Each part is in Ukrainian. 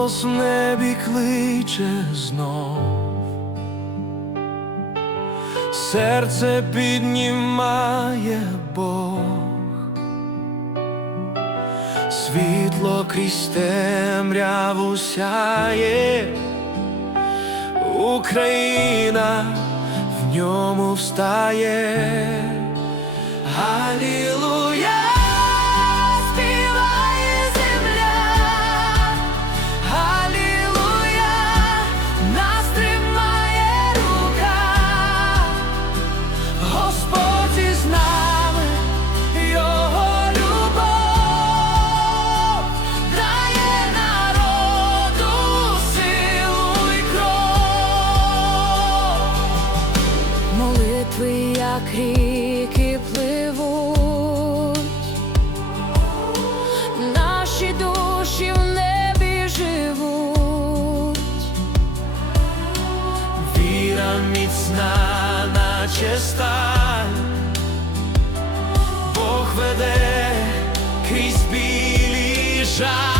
голос в небі кличе знов, серце піднімає Бог, світло крізь темряву сяє, Україна в ньому встає. Алілуя! наче сталь, Бог веде крізь білі жаль.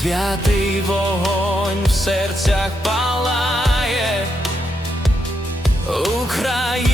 святий вогонь в серцях палає Україна.